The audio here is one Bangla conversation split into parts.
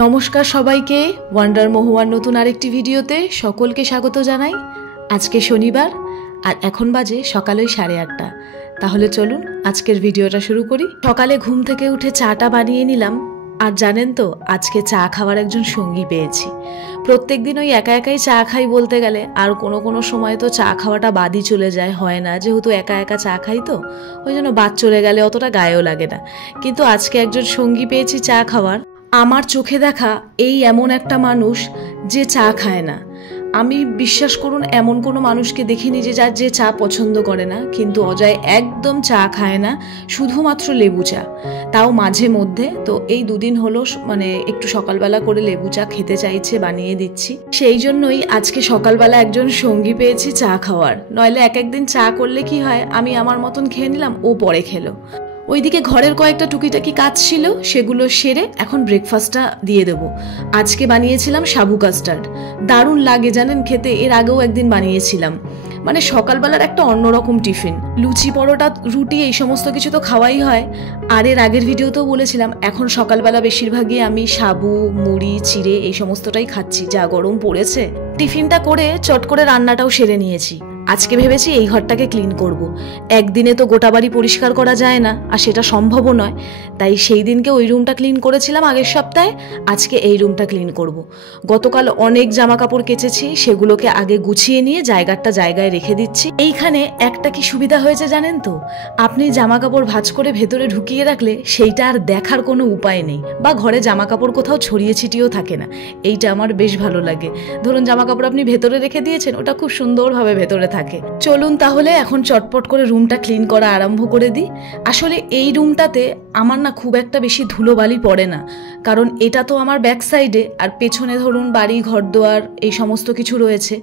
নমস্কার সবাইকে ওয়ান্ডার মহুয়ার নতুন আরেকটি ভিডিওতে সকলকে স্বাগত জানাই। আজকে শনিবার আর এখন বাজে সকালে 8:30। তাহলে চলুন আজকের ভিডিওটা শুরু করি। সকালে ঘুম থেকে উঠে চাটা বানিয়ে নিলাম। আর জানেন তো আজকে চা খাওয়ার একজন সঙ্গী পেয়েছি। প্রত্যেক দিন ওই একা একাই চা খাই বলতে গেলে, আর কোনো সময় তো চা খাওয়াটা বাদই চলে যায়, হয় না, যেহেতু একা একা চা খাই তো ওই জন্য বাদ চলে গেলে অতটা গায়েও লাগে না। কিন্তু আজকে একজন সঙ্গী পেয়েছি চা খাওয়ার। আমার চোখে দেখা এই এমন একটা মানুষ যে চা খায় না। আমি বিশ্বাস করুন এমন কোনো মানুষকে দেখিনি যে চা পছন্দ করে না, কিন্তু অজয় একদম চা খায় না, শুধুমাত্র লেবু চা, তাও মাঝে মধ্যে। তো এই দুদিন হলো একটু সকালবেলা করে লেবু চা খেতে চাইছে, বানিয়ে দিচ্ছি। সেই জন্যই আজকে সকালবেলা একজন সঙ্গী পেয়েছি চা খাওয়ার। নইলে এক একদিন চা করলে কি হয়, আমি আমার মতন খেয়ে নিলাম, ও পরে খেলো। ওইদিকে ঘরের কয়েকটা টুকিটাকি কাজ ছিল, সেগুলো সেরে এখন ব্রেকফাস্টটা দিয়ে দেবো। আজকে বানিয়েছিলাম সাবু কাস্টার্ড, দারুণ লাগে জানেন খেতে। এর আগেও একদিন বানিয়েছিলাম। সকালবেলার একটা অন্যরকম টিফিন, লুচি পরোটা রুটি এই সমস্ত কিছু তো খাওয়াই হয়। আর এর আগের ভিডিওতেও বলেছিলাম এখন সকালবেলা বেশিরভাগই আমি সাবু মুড়ি চিড়ে এই সমস্তটাই খাচ্ছি, যা গরম পড়েছে। টিফিনটা করে চট করে রান্নাটাও সেরে নিয়েছি। আজকে ভেবেছি এই ঘরটাকে ক্লিন করব। একদিনে তো গোটা বাড়ি পরিষ্কার করা যায় না, আর সেটা সম্ভবও নয়। তাই সেই দিনকে ওই রুমটা ক্লিন করেছিলাম আগের সপ্তাহে, আজকে এই রুমটা ক্লিন করব। গতকাল অনেক জামা কাপড় কেচেছি, সেগুলোকে আগে গুছিয়ে নিয়ে জায়গায় রেখে দিচ্ছি। এইখানে একটা কি সুবিধা হয়েছে জানেন তো, আপনি জামা কাপড় ভাঁজ করে ভেতরে ঢুকিয়ে রাখলে সেইটা আর দেখার কোনো উপায় নেই, বা ঘরে জামা কাপড় কোথাও ছড়িয়ে ছিটিয়েও থাকে না। এইটা আমার বেশ ভালো লাগে। ধরুন জামা কাপড় আপনি ভেতরে রেখে দিয়েছেন, ওটা খুব সুন্দরভাবে ভেতরে থাকে। চলুন তাহলে এখন চটপট করে রুমটা ক্লিন করা আরম্ভ করে দিই। আসলে এই রুমটাতে আমার না খুব একটা বেশি ধুলোবালি পড়ে না, কারণ এটা তো আমার ব্যাক সাইডে, আর পেছনে ধরুন বাড়ি ঘরদোয়ার এই সমস্ত কিছু রয়েছে।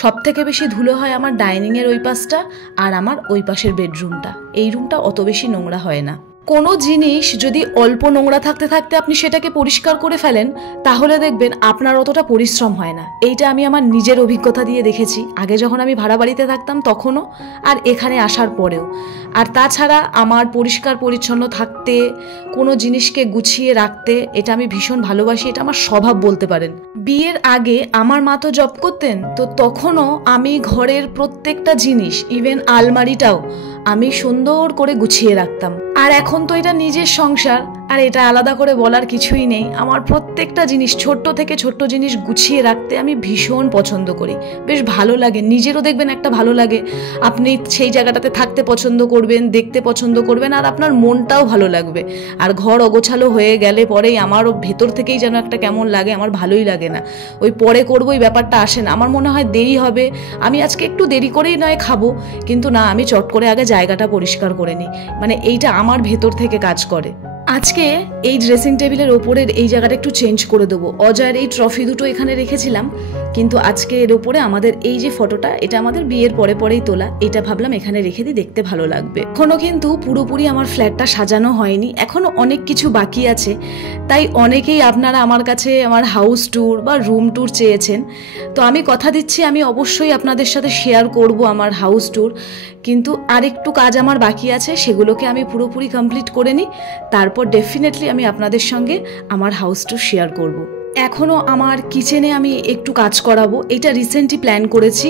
সব থেকে বেশি ধুলো হয় আমার ডাইনিংয়ের ওই পাশটা আর আমার ওই পাশের বেডরুমটা। এই রুমটা অত বেশি নোংরা হয় না। কোনো জিনিস যদি অল্প নোংরা থাকতে থাকতে আপনি সেটাকে পরিষ্কার করে ফেলেন, তাহলে দেখবেন আপনার অতটা পরিশ্রম হয় না। এইটা আমি আমার নিজের অভিজ্ঞতা দিয়ে দেখেছি, আগে যখন আমি ভাড়া বাড়িতে থাকতাম তখনও, আর এখানে আসার পরেও। আর তাছাড়া আমার পরিষ্কার পরিচ্ছন্ন থাকতে, কোনো জিনিসকে গুছিয়ে রাখতে, এটা আমি ভীষণ ভালোবাসি। এটা আমার স্বভাব বলতে পারেন। বিয়ের আগে আমার মা তো জব করতেন, তো তখনও আমি ঘরের প্রত্যেকটা জিনিস, ইভেন আলমারিটাও আমি সুন্দর করে গুছিয়ে রাখতাম। আর এখন তো এটা নিজের সংসার, আর এটা আলাদা করে বলার কিছুই নেই। আমার প্রত্যেকটা জিনিস, ছোট্ট থেকে ছোট্ট জিনিস গুছিয়ে রাখতে আমি ভীষণ পছন্দ করি। বেশ ভালো লাগে, নিজেরও দেখবেন একটা ভালো লাগে। আপনি সেই জায়গাটাতে থাকতে পছন্দ করবেন, দেখতে পছন্দ করবেন, আর আপনার মনটাও ভালো লাগবে। আর ঘর অগোছালো হয়ে গেলে পরেই আমারও ভেতর থেকেই যেন একটা কেমন লাগে, আমার ভালোই লাগে না। ওই পরে করবো এই ব্যাপারটা আসে না। আমার মনে হয় দেরি হবে, আমি আজকে একটু দেরি করেই নয় খাবো, কিন্তু না, আমি চট করে আগে জায়গাটা পরিষ্কার করে নিই। এইটা আমার ভেতর থেকে কাজ করে। আজকে এই ড্রেসিং টেবিলের ওপরের এই জায়গাটা একটু চেঞ্জ করে দেবো। অজয়ের এই ট্রফি দুটো এখানে রেখেছিলাম, কিন্তু আজকে এর ওপরে আমাদের এই যে ফটোটা, এটা আমাদের বিয়ের পরেই তোলা, এটা ভাবলাম এখানে রেখে দিই, দেখতে ভালো লাগবে। এখনো কিন্তু পুরোপুরি আমার ফ্ল্যাটটা সাজানো হয়নি, এখনো অনেক কিছু বাকি আছে। তাই অনেকেই আপনারা আমার কাছে আমার হাউস ট্যুর বা রুম ট্যুর চেয়েছেন। তো আমি কথা দিচ্ছি আমি অবশ্যই আপনাদের সাথে শেয়ার করব আমার হাউস ট্যুর, কিন্তু আরেকটু কাজ আমার বাকি আছে, সেগুলোকে আমি পুরোপুরি কমপ্লিট করে নিই, তারপর ডেফিনেটলি আমি আপনাদের সঙ্গে আমার হাউস ট্যুর শেয়ার করব। এখনও আমার কিচেনে আমি একটু কাজ করাবো, এটা রিসেন্টলি প্ল্যান করেছি।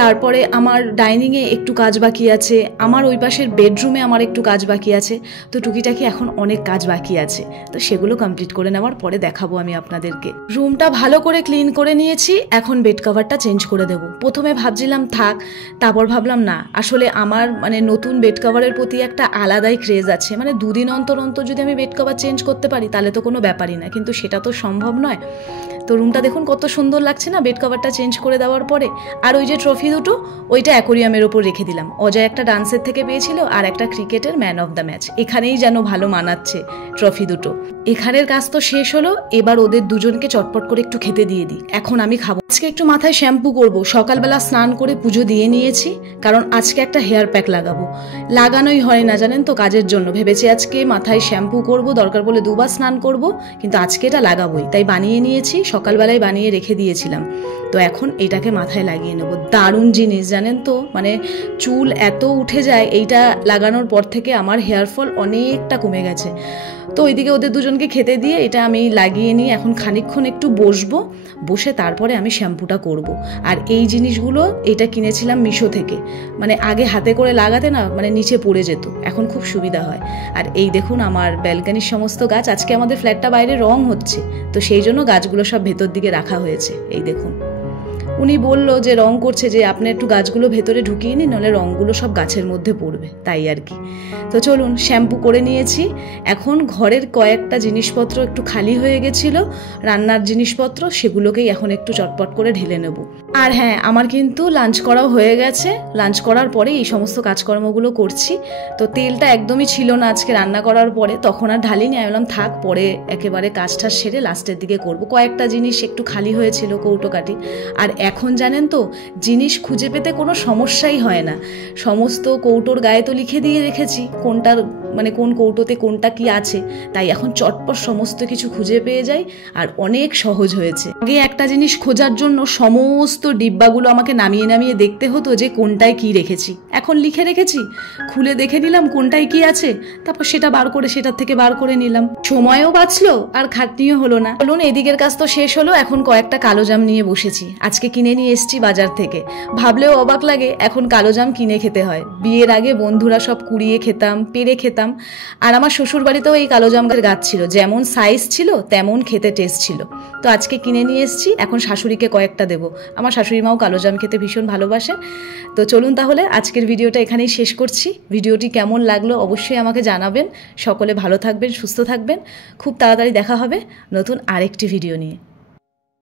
তারপরে আমার ডাইনিংয়ে একটু কাজ বাকি আছে, আমার ওই পাশের বেডরুমে আমার একটু কাজ বাকি আছে। তো টুকিটাকি এখন অনেক কাজ বাকি আছে, তো সেগুলো কমপ্লিট করে নেওয়ার পরে দেখাবো আমি আপনাদেরকে। রুমটা ভালো করে ক্লিন করে নিয়েছি, এখন বেড কভারটা চেঞ্জ করে দেবো। প্রথমে ভাবছিলাম থাক, তারপর ভাবলাম না, আসলে আমার নতুন বেড কভারের প্রতি একটা আলাদাই ক্রেজ আছে। দুদিন অন্তর যদি আমি বেড কভার চেঞ্জ করতে পারি তাহলে তো কোনো ব্যাপারই না, কিন্তু সেটা তো সম্ভব নয়। তো রুমটা দেখুন কত সুন্দর লাগছে না বেড কভারটা চেঞ্জ করে দেওয়ার পরে। আর ওই যে ট্রফি দুটো, ওইটা অ্যাকোরিয়ামের ওপর রেখে দিলাম। অজয় একটা ডান্সের থেকে পেয়েছিল, আর একটা ক্রিকেটের ম্যান অফ দ্য ম্যাচ। এখানেই যেন ভালো মানাচ্ছে ট্রফি দুটো। এখানের কাজ তো শেষ হলো, এবার ওদের দুজনকে চটপট করে একটু খেতে দিয়ে দিই, এখন আমি খাবো। আজকে একটু মাথায় শ্যাম্পু করব, সকালবেলা স্নান করে পুজো দিয়ে নিয়েছি, কারণ আজকে একটা হেয়ার প্যাক লাগাবো। লাগানোই হয় না জানেন তো কাজের জন্য, ভেবেছি আজকে মাথায় শ্যাম্পু করব, দরকার পড়লে দুবার স্নান করব, কিন্তু আজকে এটা লাগাবোই, তাই বানিয়ে নিয়েছি। সকালবেলায় বানিয়ে রেখে দিয়েছিলাম। তো এখন এটাকে মাথায় লাগিয়ে নেব। দারুণ জিনিস জানেন তো, মানে চুল এত উঠে যায় এইটা লাগানোর পর থেকে, আমার হেয়ার ফল অনেকটা কমে গেছে। তো ওইদিকে ওদের দুজনকে খেতে দিয়ে এটা আমি লাগিয়ে নিয়ে এখন খানিকক্ষণ একটু বসবো, বসে তারপরে আমি শ্যাম্পুটা করব। আর এই জিনিসগুলো এটা কিনেছিলাম মিশো থেকে, মানে আগে হাতে করে লাগাতে না মানে নিচে পড়ে যেত, এখন খুব সুবিধা হয়। আর এই দেখুন আমার ব্যালকানির সমস্ত গাছ, আজকে আমাদের ফ্ল্যাটটা বাইরে রং হচ্ছে, তো সেই জন্য গাছগুলো সব ভেতর দিকে রাখা হয়েছে। এই দেখুন, উনি বলল যে রং করছে যে আপনি একটু গাছগুলো ভেতরে ঢুকিয়ে নিন, নাহলে রঙগুলো সব গাছের মধ্যে পড়বে, তাই আর কি। তো চলুন, শ্যাম্পু করে নিয়েছি। এখন ঘরের কয়েকটা জিনিসপত্র একটু খালি হয়ে গেছিলো, রান্নার জিনিসপত্র, সেগুলোকেই এখন একটু চটপট করে ঢেলে নেব। আর হ্যাঁ, আমার কিন্তু লাঞ্চ করাও হয়ে গেছে। লাঞ্চ করার পরে এই সমস্ত কাজকর্মগুলো করছি। তো তেলটা একদমই ছিল না আজকে রান্না করার পরে, তখন আর ঢালিনি। আমি বললাম থাক, পরে একেবারে কাজটা সেরে লাস্টের দিকে করব। কয়েকটা জিনিস একটু খালি হয়েছিল, কৌটো কাটি। আর এখন জানেন তো, জিনিস খুঁজে পেতে কোনো সমস্যাই হয় না। সমস্ত কৌটোর গায়ে তো লিখে দিয়ে রেখেছি কোনটার মানে কোন কৌটোতে কোনটা কি আছে, তাই এখন চটপট সমস্ত কিছু খুঁজে পেয়ে যাই আর অনেক সহজ হয়েছে। আগে একটা জিনিস খোঁজার জন্য সমস্ত ডিব্বাগুলো আমাকে নামিয়ে নামিয়ে দেখতে হতো যে কোনটায় কি রেখেছি। এখন লিখে রেখেছি, খুলে দেখে নিলাম কোনটায় কি আছে, তারপর সেটা বার করে সেটার থেকে বার করে নিলাম। সময়ও বাঁচলো আর খাটনিও হলো না। বলুন, এদিকের কাজ তো শেষ হলো, এখন কয়েকটা কালো জাম নিয়ে বসেছি। আজকে কিনে নিয়ে এসছি বাজার থেকে। ভাবলেও অবাক লাগে, এখন কালো জাম কিনে খেতে হয়। বিয়ের আগে বন্ধুরা সব কুড়িয়ে খেতাম, পেরে খেতাম। আর আমার শ্বশুর বাড়িতেও এই কালো জামের গাছ ছিল, যেমন সাইজ ছিল তেমন খেতে টেস্ট ছিল। তো আজকে কিনে নিয়ে এসছি, এখন শাশুড়িকে কয়েকটা দেবো। আমার শাশুড়ি মাও কালো জাম খেতে ভীষণ ভালোবাসে। তো চলুন তাহলে আজকের ভিডিওটা এখানেই শেষ করছি। ভিডিওটি কেমন লাগলো অবশ্যই আমাকে জানাবেন। সকলে ভালো থাকবেন, সুস্থ থাকবেন। খুব তাড়াতাড়ি দেখা হবে নতুন আরেকটি ভিডিও নিয়ে।